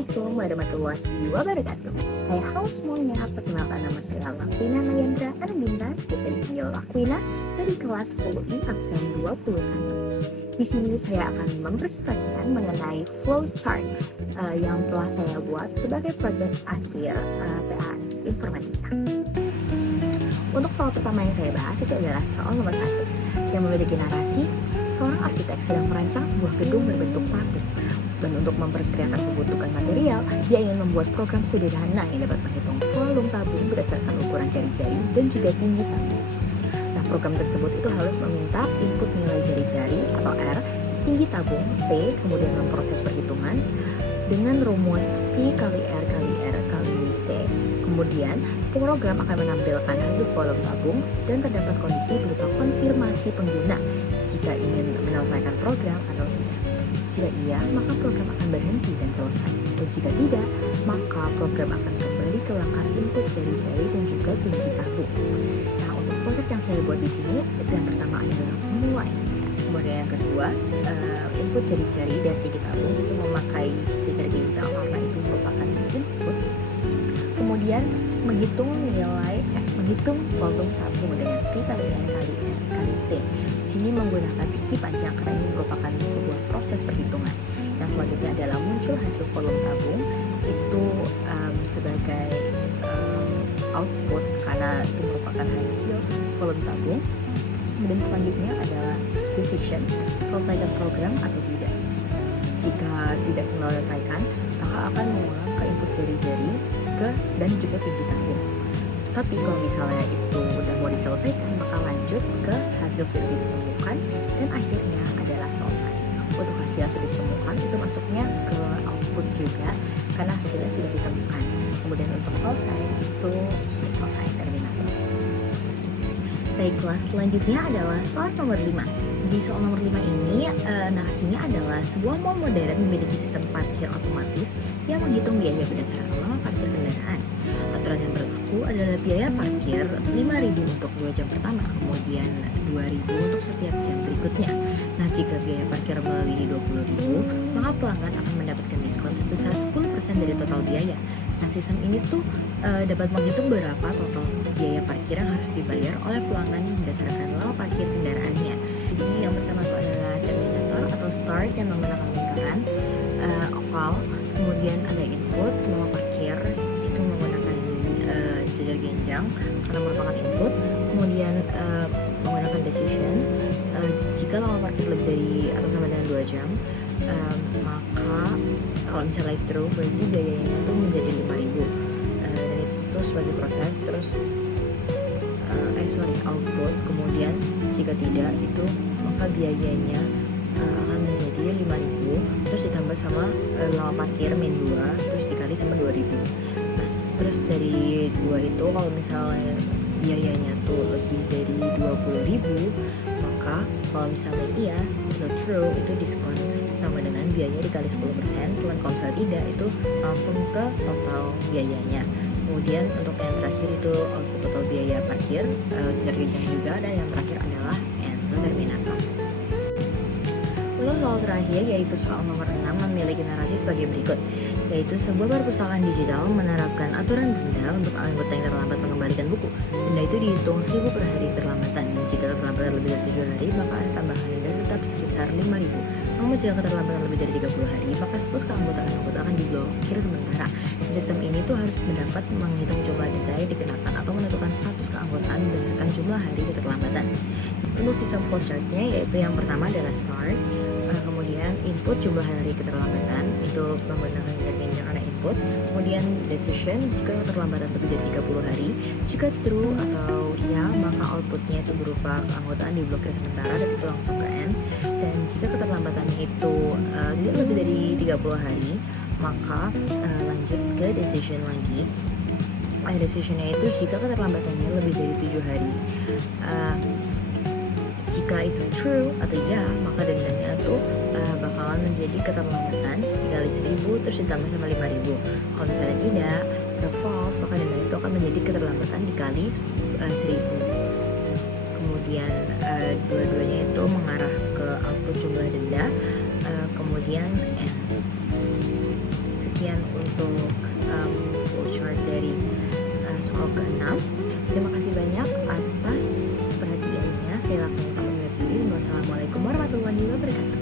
Assalamualaikum warahmatullahi wabarakatuh. Hai halo semuanya, perkenalkan nama saya Lakwina Nayandra Arvinda, bisa dipanggil Lakwina dari kelas 10I absen 21. Di sini saya akan mempresentasikan mengenai flowchart yang telah saya buat sebagai proyek akhir PAS Informatika. Untuk soal pertama yang saya bahas itu adalah soal nomor 1 yang memiliki narasi seorang arsitek sedang merancang sebuah gedung berbentuk patung. Dan untuk memperkirakan pembentukan material, dia ingin membuat program sederhana yang dapat menghitung volume tabung berdasarkan ukuran jari-jari dan juga tinggi tabung. Nah, program tersebut itu harus meminta input nilai jari-jari atau R, tinggi tabung T, kemudian memproses perhitungan dengan rumus P kali R kali R kali T. Kemudian, program akan menampilkan hasil volume tabung dan terdapat kondisi berupa konfirmasi pengguna jika ingin menyelesaikan program atau tidak. Jika iya, maka program akan berhenti dan selesai. Dan jika tidak, maka program akan kembali ke langkah input jari-jari dan juga tinggi tabung. Nah, untuk flowchart yang saya buat di sini, yang pertama adalah mulai. Kemudian yang kedua, input jari-jari dan tinggi tabung itu memakai jejer ginjal karena itu merupakan input. Kemudian menghitung volume tabung dengan P kali N kali R kali T. Di sini menggunakan persegi panjang karena ini merupakan sebuah proses perhitungan. Yang selanjutnya adalah muncul hasil volume tabung itu sebagai output karena itu merupakan hasil volume tabung. Kemudian selanjutnya adalah decision, selesaikan program atau tidak. Jika tidak menyelesaikan, maka akan mengulang ke input jari-jari dan juga tinggi tabung. Tapi kalau misalnya itu udah mau diselesaikan, maka lanjut ke hasil sudah ditemukan dan akhirnya adalah selesai. Untuk hasil yang sudah ditemukan itu masuknya ke output juga karena hasilnya sudah ditemukan. Kemudian untuk selesai itu sudah selesai terminator. Baiklah, selanjutnya adalah soal nomor 5. Di soal nomor 5 ini narasinya adalah sebuah mall modern memiliki sistem parkir otomatis yang menghitung biaya berdasarkan lama parkir kendaraan. Aturan yang berlaku adalah biaya parkir 5.000 untuk 2 jam pertama, kemudian 2.000 untuk setiap jam berikutnya. Nah, jika biaya parkir melebihi 20.000, maka pelanggan akan mendapatkan diskon sebesar 10% dari total biaya. Nah, sistem ini tuh dapat menghitung berapa total biaya parkir yang harus dibayar oleh pelanggan berdasarkan lama parkir kendaraannya. Jadi yang pertama itu adalah terminator atau start yang menggunakan lingkaran oval, kemudian ada input lama parkir itu menggunakan jejer genjang karena merupakan input, kemudian menggunakan decision jika lama parkir lebih dari atau sama dengan 2 jam, maka kalau misalnya true berarti biayanya itu menjadi 5.000 dan itu sebagai proses terus output. Kemudian jika tidak itu maka biayanya akan menjadi 5.000 terus ditambah sama lama parkir min 2 terus dikali sama 2.000. Nah, terus dari 2 itu kalau misalnya biayanya tuh lebih dari 20.000, maka kalau misalnya iya itu true itu diskon sama dengan biayanya dikali 10%. Cuman kalau misalnya tidak itu langsung ke total biayanya. Kemudian untuk yang terakhir itu output total biaya parkir jejer juga, dan yang terakhir adalah N terminator. Untuk soal terakhir yaitu soal nomor 6 memiliki narasi sebagai berikut, yaitu sebuah perpustakaan digital menerapkan aturan denda untuk anggota yang terlambat mengembalikan buku. Denda itu dihitung 1.000 per hari keterlambatan. Jika keterlambatan lebih dari 7 hari, maka ada tambahan denda tetap sebesar 5.000. Namun jika keterlambatan lebih dari 30 hari, maka status keanggotaan anggota akan diblokir sementara. Sistem ini tuh harus mendapat menghitung jumlah denda yang dikenakan atau menentukan status keanggotaan berdasarkan jumlah hari keterlambatan. Untuk sistem flowchartnya yaitu yang pertama adalah start, kemudian input jumlah hari keterlambatan itu menggunakan jejer genjang karena input, kemudian decision jika keterlambatan lebih dari 30 hari, jika true atau ya maka outputnya itu berupa keanggotaan diblokir sementara dan itu langsung ke N, dan jika keterlambatannya itu tidak lebih dari 30 hari maka lanjut ke decision lagi. Decisionnya itu jika keterlambatannya lebih dari 7 hari. Jika itu true atau ya, maka dendanya tuh bakalan menjadi keterlambatan dikali 1.000 terus ditambah sama 5.000. Kalau misalnya tidak atau false, maka denda itu akan menjadi keterlambatan dikali 1.000. Kemudian dua-duanya itu mengarah ke output jumlah denda, kemudian N. Sekian soal ke-6. Terima kasih banyak atas perhatiannya. Saya Laksmi pamit undur diri. Wassalamualaikum warahmatullahi wabarakatuh.